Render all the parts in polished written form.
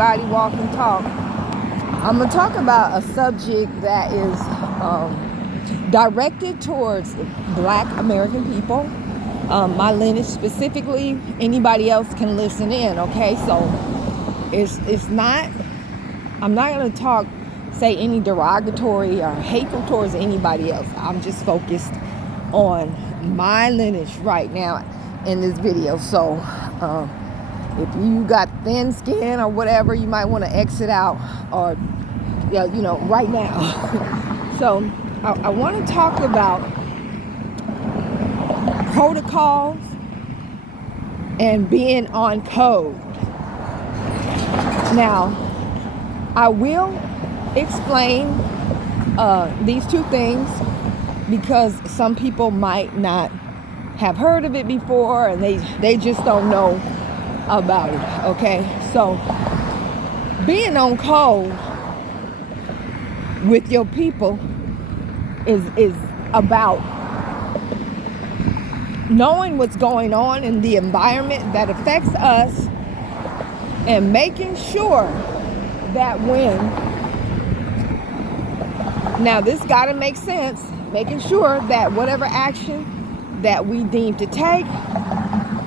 everybody, walk and talk. I'm going to talk about a subject that is directed towards Black American people, my lineage specifically. Anybody else can listen in, okay? So it's not, I'm not going to say any derogatory or hateful towards anybody else. I'm just focused on my lineage right now in this video. So if you got thin skin or whatever, you might want to exit out, or right now. So I want to talk about protocols and being on code. Now, I will explain these two things because some people might not have heard of it before, and they just don't know about it, okay? So being on code with your people is about knowing what's going on in the environment that affects us and making sure that now this gotta make sense, making sure that whatever action that we deem to take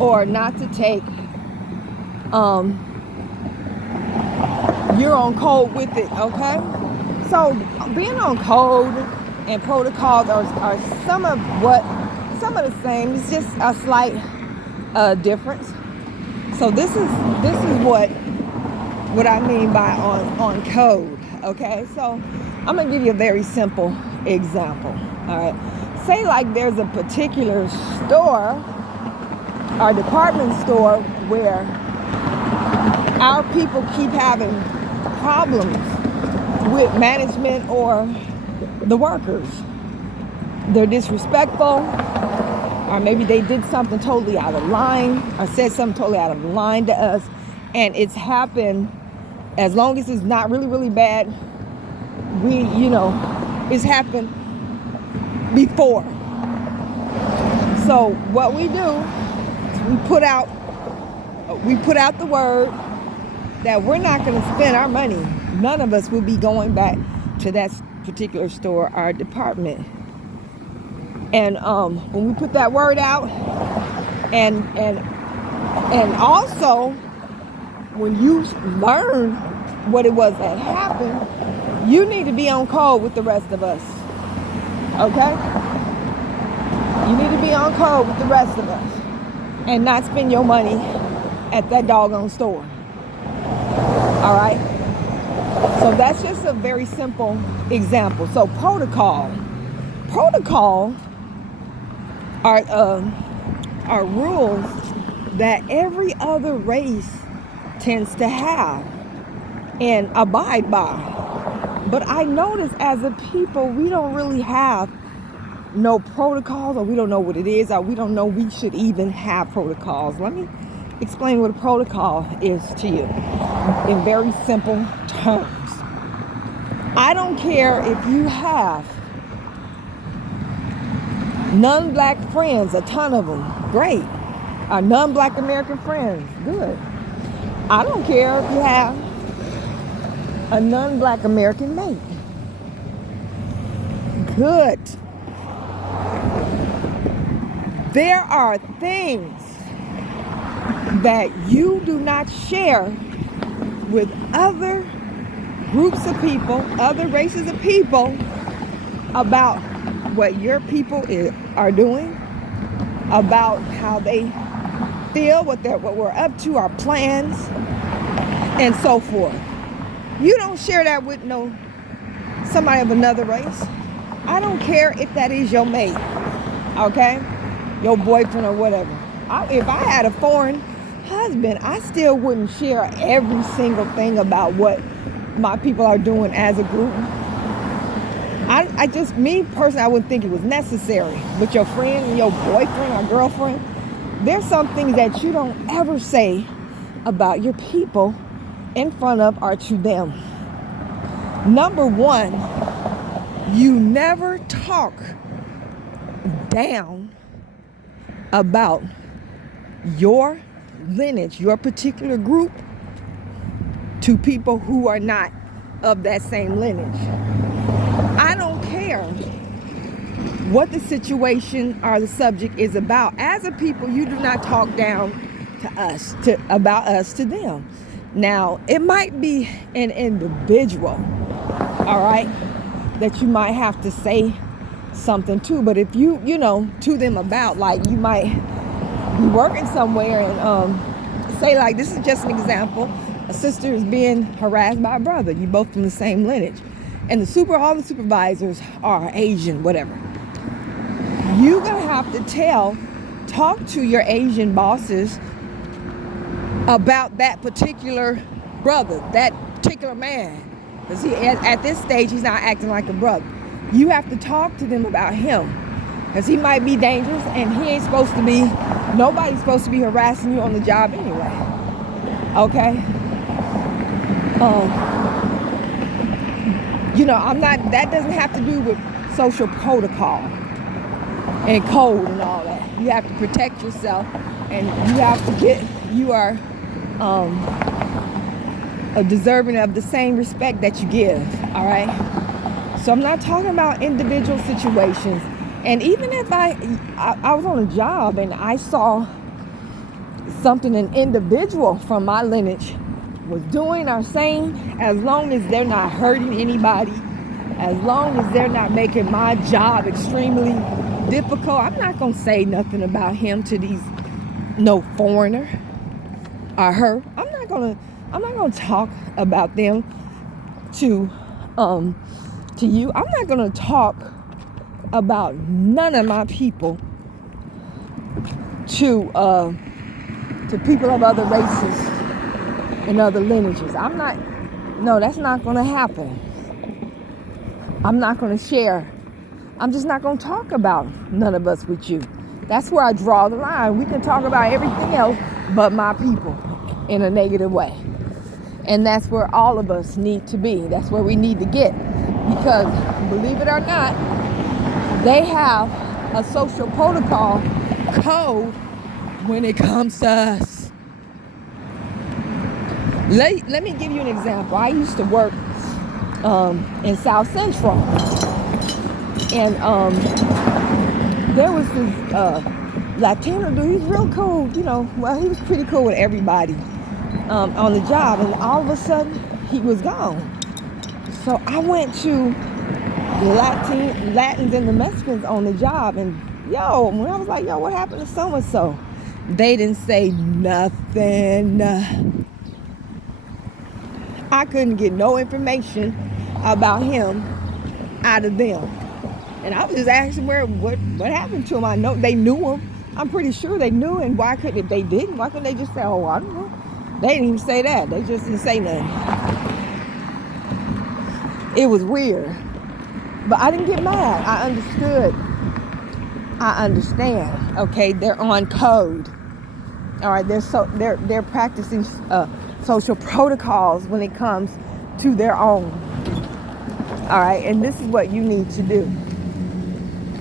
or not to take, you're on code with it, okay? So being on code and protocols are some of the same. It's just a slight difference. So this is what I mean by on code, okay? So I'm gonna give you a very simple example. All right, say like there's a particular store or department store where our people keep having problems with management or the workers. They're disrespectful, or maybe they did something totally out of line or said something totally out of line to us, and it's happened. As long as it's not really, really bad, it's happened before. So what we do is we put out the word that we're not going to spend our money. None of us will be going back to that particular store or department. And when we put that word out, and also when you learn what it was that happened, you need to be on code with the rest of us. Okay? You need to be on code with the rest of us and not spend your money at that doggone store. All right? So that's just a very simple example. So protocol are rules that every other race tends to have and abide by. But I notice as a people, we don't really have no protocols, or we don't know what it is, or we don't know we should even have protocols. Let me explain what a protocol is to you in very simple terms. I don't care if you have non-black friends, a ton of them, great. Our non-black American friends, good. I don't care if you have a non-black American mate, good. There are things that you do not share with other groups of people, other races of people, about what your people are doing, about how they feel, what we're up to, our plans, and so forth. You don't share that with somebody of another race. I don't care if that is your mate, okay? Your boyfriend or whatever. If I had a foreign husband, I still wouldn't share every single thing about what my people are doing as a group. Me personally, I wouldn't think it was necessary. But your friend, your boyfriend or girlfriend, there's some things that you don't ever say about your people in front of or to them. Number one, you never talk down about your lineage, your particular group, to people who are not of that same lineage. I don't care what the situation or the subject is about. As a people, you do not talk down to us, about us to them. Now, it might be an individual, all right, that you might have to say something to. But if you to them about, like, you might be working somewhere and say, like, this is just an example. A sister is being harassed by a brother. You both from the same lineage. And all the supervisors are Asian, whatever. You're going to have to talk to your Asian bosses about that particular brother, that particular man. Because at this stage, he's not acting like a brother. You have to talk to them about him. Because he might be dangerous, and nobody's supposed to be harassing you on the job anyway. Okay? That doesn't have to do with social protocol and code and all that. You have to protect yourself, and you are deserving of the same respect that you give, all right? So I'm not talking about individual situations. And even if I was on a job and I saw something an individual from my lineage was doing or saying, as long as they're not hurting anybody, as long as they're not making my job extremely difficult, I'm not going to say nothing about him to no foreigner or her. I'm not going to talk about them to you. I'm not going to talk about none of my people to people of other races and other lineages. That's not going to happen. I'm not going to share. I'm just not going to talk about none of us with you. That's where I draw the line. We can talk about everything else but my people in a negative way. And that's where all of us need to be. That's where we need to get. Because, believe it or not, they have a social protocol code when it comes to us. Let me give you an example. I used to work in South Central. And there was this Latino dude. He's real cool, Well, he was pretty cool with everybody on the job. And all of a sudden, he was gone. So I went to the Latins and the Mexicans on the job. And, when I was like, what happened to so-and-so? They didn't say nothing. I couldn't get no information about him out of them. And I was just asking what happened to him. I know they knew him. I'm pretty sure they knew. And if they didn't, why couldn't they just say, I don't know? They didn't even say that. They just didn't say nothing. It was weird. But I didn't get mad. I understood. I understand. Okay, they're on code. All right, they're practicing social protocols when it comes to their own. All right, and this is what you need to do.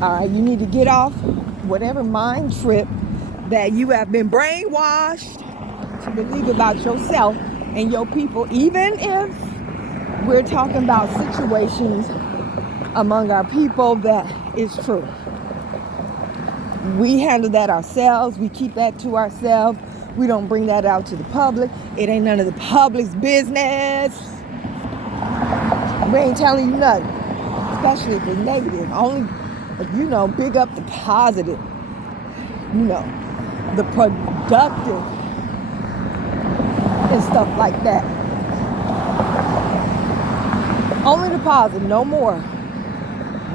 All right, you need to get off whatever mind trip that you have been brainwashed to believe about yourself and your people, even if we're talking about situations among our people that is true. We handle that ourselves. We keep that to ourselves. We don't bring that out to the public. It ain't none of the public's business. We ain't telling you nothing, especially if it's negative. Only if big up the positive, the productive and stuff like that. Only the positive, no more.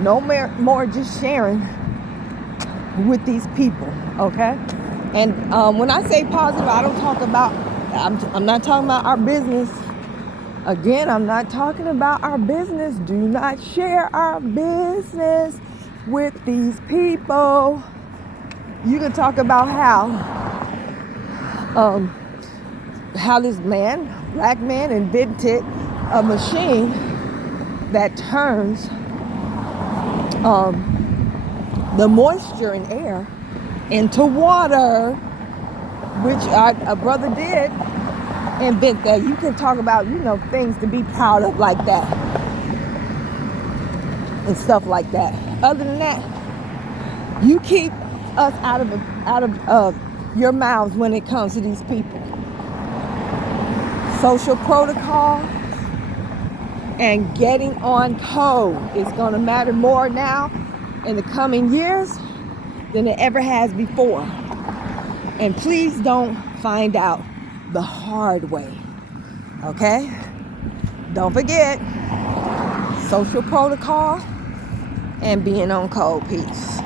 No more just sharing with these people, okay? And when I say positive, I don't talk about, I'm not talking about our business. Again, I'm not talking about our business. Do not share our business with these people. You can talk about how this black man, invented a machine that turns the moisture in air into water, which a brother did invent that. You can talk about, things to be proud of like that and stuff like that. Other than that, you keep us out of your mouths when it comes to these people. Social protocol and getting on code is going to matter more now in the coming years than it ever has before. And please don't find out the hard way. Okay? Don't forget social protocol and being on code. Peace.